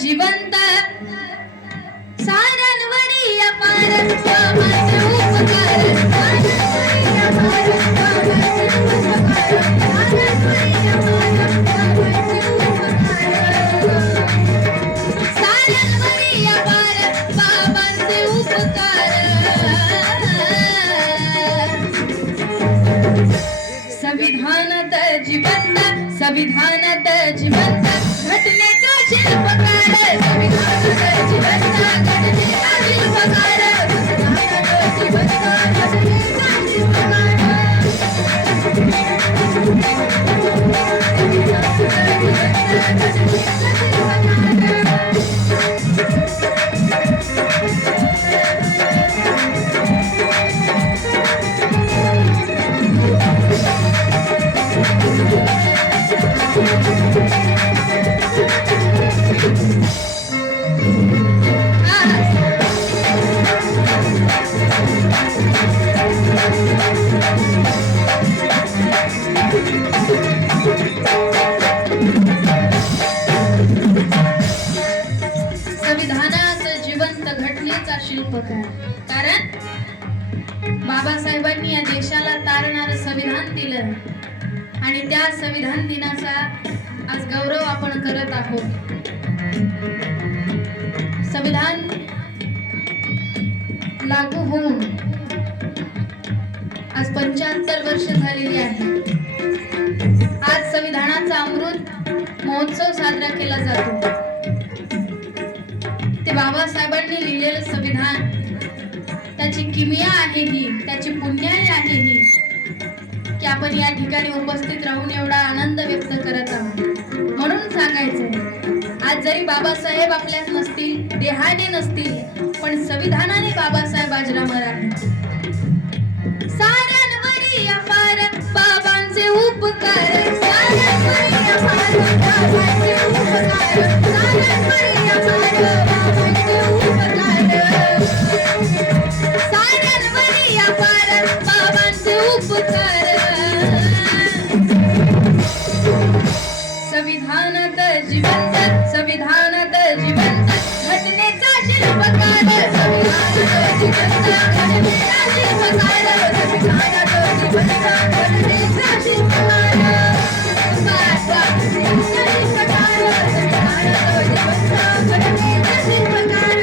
जिवंत साऱ्यांवरी अपार बाबांचे उपकार साऱ्यांवरी अपार बाबांचे उपकार संविधानात जिवंत घटनेचा शिल्पकार संविधानात जिवंत घटनेचा शिल्पकार संविधानात जिवंत घटनेचा संविधानात जिवंत घटनेचा शिल्पकार. कारण बाबासाहेबांनी या देशाला तारणारं संविधान दिलं आणि त्या संविधान दिनाचा आज गौरव आपण करत आहोत. संविधान लागू होऊन आज 75 वर्ष झालेली आहे. आज संविधानाचा अमृत महोत्सव साजरा केला जातो. ते बाबासाहेबांनी लिहिलेलं संविधान, त्याची किमया आहे ही, त्याची पुण्याई आहे ही, की आपण या ठिकाणी उपस्थित राहून एवढा आनंद व्यक्त करत आहोत. म्हणून सांगायचंय, आज जरी बाबासाहेब आपल्यात नसतील, देहाने नसतील, पण संविधानाने बाबासाहेब अजरामर आहेत. साऱ्यांवरी अपार बाबांचे उपकार साऱ्यांवरी अपार बाबांचे उपकार साऱ्यांवरी अपार बाबांचे उपकार साऱ्यांवरी अपार बाबांचे उपकार संविधानात जिवंत घटनेचा शिल्पकार संविधानात जिवंत घटनेचा शिल्पकार संविधानात जिवंत घटनेचा शिल्पकार संविधानात जिवंत घटनेचा शिल्पकार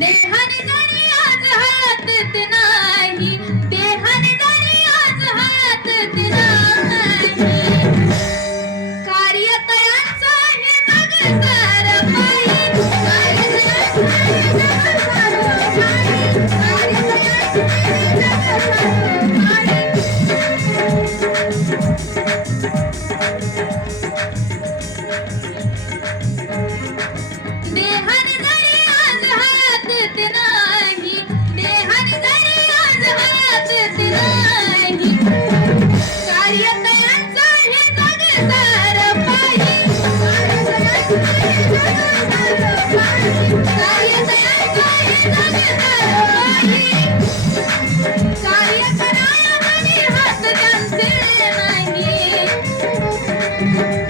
देहाने जरी आज हातात नाही, देहाने जरी आज हातात नाही, कार्यतयांचं हे जग सारं पाही, कार्यतयांचं हे जग सारं पाही, कार्यतयांचं हे जग सारं पाही. देहाने जरी आज हातात नाही, देहाने जरी आज हातात नाही, कार्यतयांचं हे जग सारं पाही, कार्यतयांचं हे जग सारं पाही, कार्यतयांचं हे जग सारं पाही. कार्य कराया म्हणे हात त्यांचे नाही,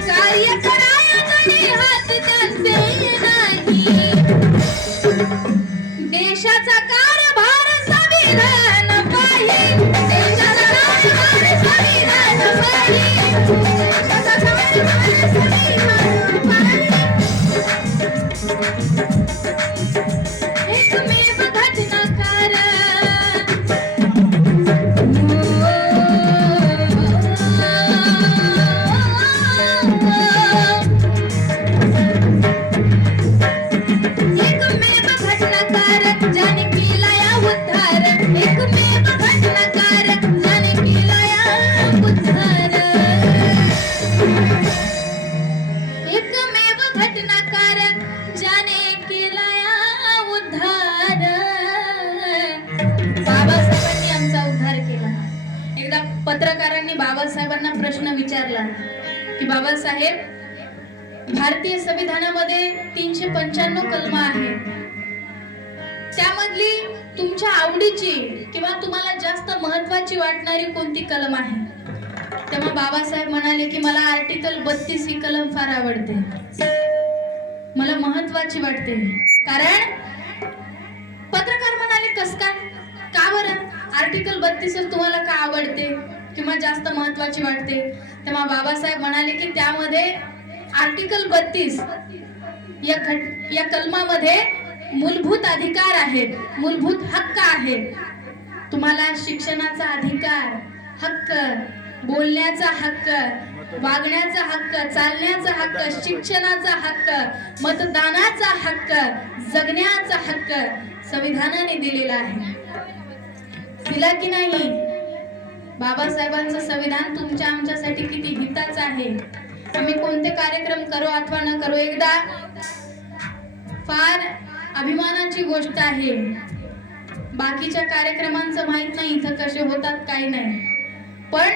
कार्य कराया म्हणे हात त्यांचे नाही, देशाचा कारभार संविधान पाही, देशाचा कारभार संविधान पाही, देशाचा कारभार संविधान पाही. एकमेव घटनाकार पत्रकारांनी बाबासाहेबांना प्रश्न विचारला की बाबासाहेब, भारतीय संविधानामध्ये 395 कलम आहेत, त्यामधली तुमच्या आवडीची किंवा तुम्हाला जास्त महत्वाची वाटणारी कोणती कलम आहे? तेव्हा बाबासाहेब म्हणाले की मला आर्टिकल 32 ही कलम फार आवडते, मला महत्वाची वाटते. कारण पत्रकार म्हणाले कस काय, का बरं आर्टिकल 32 तुम्हाला का आवडते किंवा जास्त महत्वाची वाटते? तेव्हा बाबासाहेब म्हणाले की त्यामध्ये आर्टिकल 32 या कलमामध्ये मूलभूत अधिकार आहेत, मूलभूत हक्क आहेत. तुम्हाला शिक्षणाचा अधिकार, हक्क, बोलण्याचा हक्क, वागण्याचा हक्क, चालण्याचा हक्क, शिक्षणाचा हक्क, मतदानाचा हक्क, जगण्याचा हक्क संविधानाने दिलेला आहे. दिला की नाही? बाबासाहेबांचं संविधान तुमच्या आमच्यासाठी किती हिताचं आहे. आम्ही कोणते कार्यक्रम करो अथवा न करो, एकदा फार अभिमानाची गोष्ट आहे. बाकीच्या कार्यक्रमांचं माहित नाही इथं कसे होतात काही नाही, पण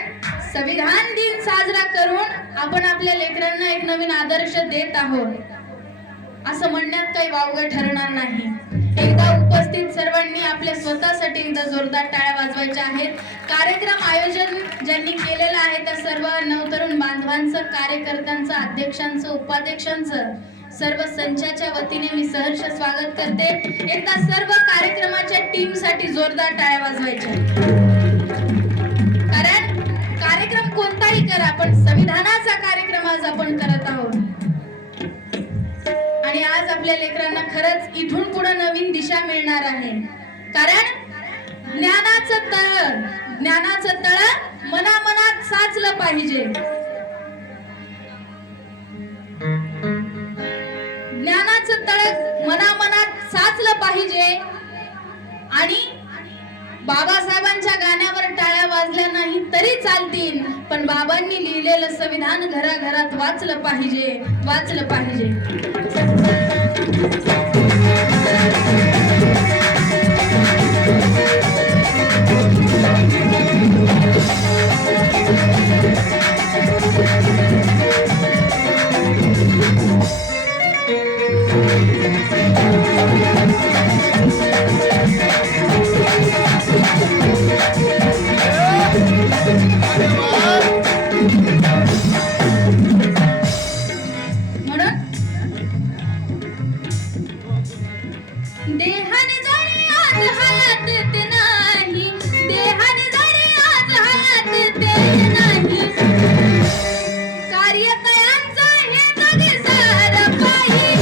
संविधान दिन साजरा करून आपण आपल्या लेकरांना एक नवीन आदर्श देत आहोत असं म्हणण्यात काही वावगं ठरणार नाही. एकदा उपस्थित सर्वांनी आपल्या स्वतःसाठी एकदा जोरदार टाळ्या वाजवायच्या आहेत. कार्यक्रम आयोजन ज्यांनी केलेलं आहे त्या सर्व नवतरुण बांधवांचं, कार्यकर्त्यांचं, अध्यक्षांचं, उपाध्यक्षांचं, सर्व संचाच्या वतीने मी सहर्ष स्वागत करते. एकदा सर्व कार्यक्रमाच्या टीम साठी जोरदार टाळ्या वाजवायच्या. कारण कार्यक्रम कोणताही करा, पण संविधानाचा कार्यक्रम आज आपण करत आहोत. आणि आज आपल्या लेकरांना खरंच इथून पुढे नवीन दिशा मिळणार आहे. कारण ज्ञानाचं तळ मनामनात साचलं पाहिजे. ज्ञानाचं तळ मनामनात साचलं पाहिजे. आणि बाबासाहेबांच्या गाण्यावर टाळ्या वाजल्या नाही तरी चालतील, पण बाबांनी लिहिलेलं संविधान घराघरात वाचलं पाहिजे, वाचलं पाहिजे. देहाने जरी आज हात ते नाही, देहाने जरी आज हात ते नाही, कार्य कळांचं हे जगी सार पायी,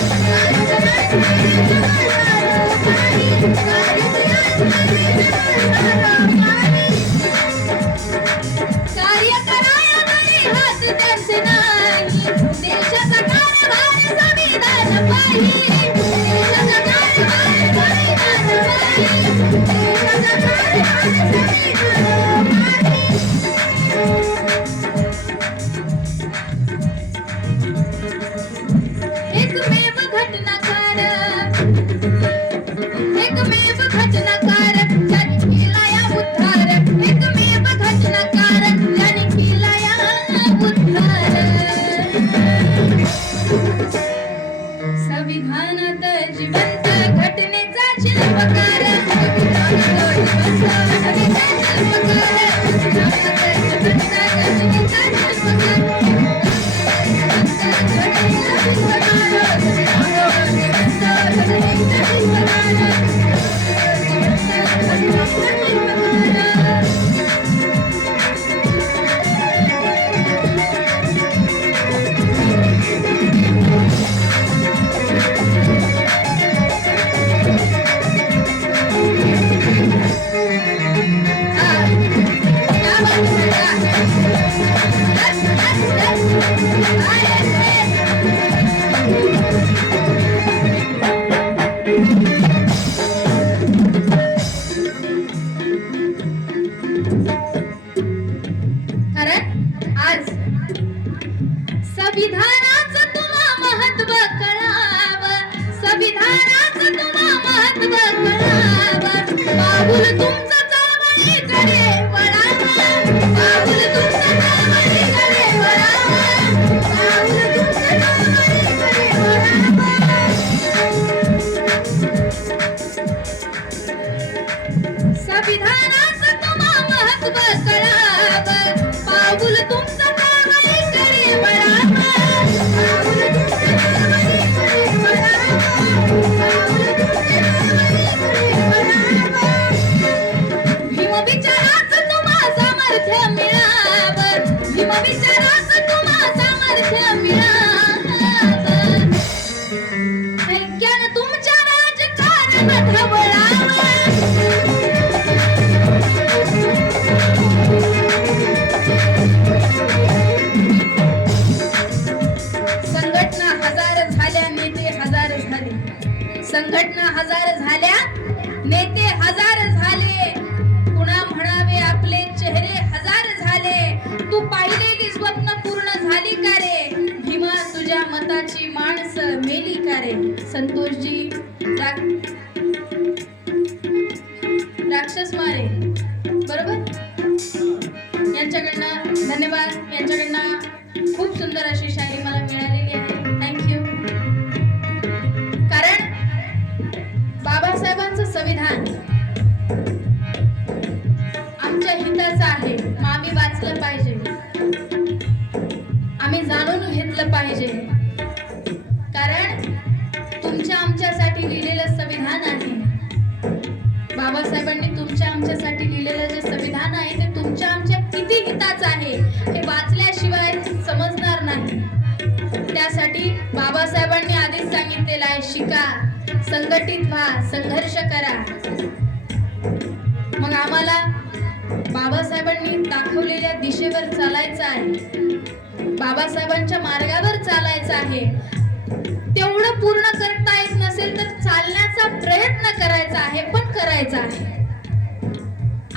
कार्य कराया जरी हात त्याचे नाही, देशाचा कारभार संविधान पायी, एकमेव घटनाकार ज्याने केला या उद्धार, एकमेव घटनाकार ज्याने केला या उद्धार. संविधानात जिवंत घटनेचा शिल्पकार, संविधानाचं तुम्हा महत्व कळावं, संविधानाचं तुम्हा महत्व कळावं, पाऊल तुमचं चळवळीकडे वळावं, पाऊल संविधानाचं तुम्हा महत्व कळावं, पाऊल तुमचं चळवळीकडे वळावं, पाऊल तुमचं चळवळीकडे वळावं, पाऊल तुमचं चळवळीकडे वळावं. भीमविचाराचं तुम्हा सामर्थ्य मिळावं, भीमविचाराचं तुम्हा सामर्थ्य मिळावं. ऐक्यानं तुमच्या राजकारण ढवळावं. संघटना हजार झाल्या, नेते हजार झाले. संघटना हजार झाल्या, नेते हजार झाले. पुन्हा म्हणावे आपले चेहरे हजार झाले. तू पाहिलेली स्वप्न पूर्ण झाली का रे? भीमा तुझ्या मताची माणसं मेली का रे? संतोषजी राक्षस मारे, बरोबर? यांच्याकडनं धन्यवाद. यांच्याकडनं खूप सुंदर अशी शायरी मला मिळालेली आहे. थँक्यू. कारण बाबासाहेबांचं संविधान आमच्या हिताचं आहे. मग आम्ही वाचलं पाहिजे, आम्ही जाणून घेतलं पाहिजे. कारण तुमच्या आमच्यासाठी लिहिलेलं संविधान आहे. बाबासाहेबांनी तुमच्या आमच्यासाठी लिहिलेलं जे संविधान आहे ते तुमच्या आमच्या किती हिताचं आहे हे वाचल्याशिवाय समजणार नाही. त्यासाठी बाबासाहेबांनी आधीच सांगितलेलं आहे, शिका, संघटित व्हा, संघर्ष करा. मग आम्हाला बाबासाहेबांनी दाखवलेल्या दिशेवर चालायचं आहे, बाबासाहेबांच्या मार्गावर चालायचं आहे. तेवढं पूर्ण करता येत नसेल तर चालण्याचा प्रयत्न करायचा आहे, पण करायचा आहे.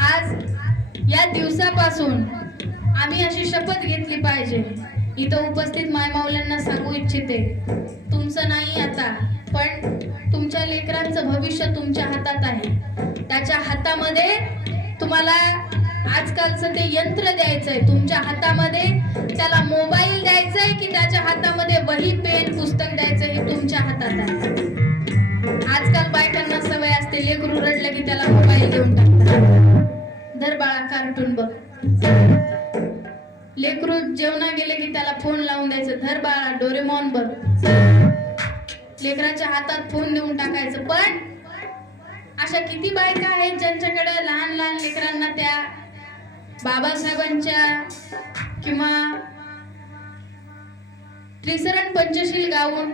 आज या दिवसापासून आम्ही अशी शपथ घेतली पाहिजे. इथं उपस्थित मायमाऊल्यांना सांगू इच्छिते, तुमचं नाही आता, पण तुमच्या लेकरांचं भविष्य तुमच्या हातात आहे. त्याच्या हातामध्ये तुम्हाला आजकालचं ते यंत्र द्यायचंय, तुमच्या हातामध्ये त्याला मोबाईल द्यायचंय की त्याच्या हातामध्ये वही पेन पुस्तक द्यायचं हे तुमच्या हातात आहे. आजकाल बायकांना सवय असते, लेकरू रडलं की त्याला मोबाईल देऊन टाकतात. धर बाळा कार्टून बघ. लेकरू जेवणा गेले की त्याला फोन लावून द्यायचं, धर बाळा डोरेमॉन बघ. लेकराच्या हातात फोन देऊन टाकायचं. पण अशा किती बायका आहेत ज्यांच्याकडे लहान लहान लेकरांना त्या बाबासाहेबांच्या किंवा त्रिसरण पंचशील गाऊन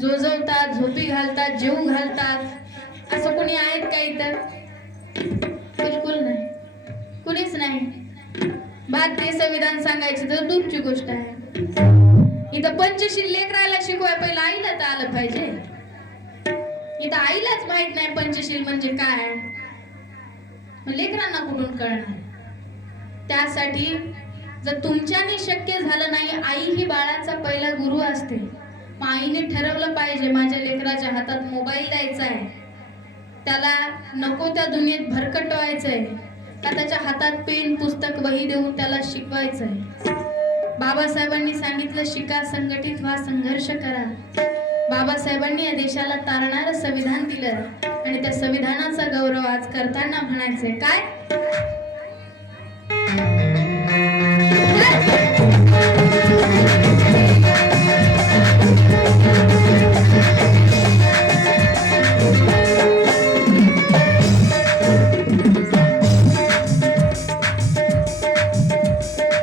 जोजवतात, झोपी घालतात, जेवू घालतात. असं कोणी आहेत का इथं? बिलकुल नाही, कुणीच नाही. भारतीय संविधान सांगायची तर दूरची गोष्ट आहे. इथं पंचशील लेकराला शिकवाय पहिला आईला तर आलं पाहिजे. इथं आईलाच माहित नाही पंचशील म्हणजे काय, लेकरांना कुठून कळणार? त्यासाठी जर तुमच्याने शक्य झालं नाही, आई ही बाळाचा पहिला गुरु असते. मग आईने ठरवलं पाहिजे माझ्या लेकराच्या हातात मोबाईल द्यायचा आहे, त्याला नको त्या दुनियेत भरकटवायचंय का त्याच्या हातात पेन पुस्तक वही देऊन त्याला शिकवायचंय. बाबासाहेबांनी सांगितलं, शिका, संघटित व्हा, संघर्ष करा. बाबासाहेबांनी या देशाला तारणारं संविधान दिलं आणि त्या संविधानाचा गौरव आज करताना म्हणायचंय काय,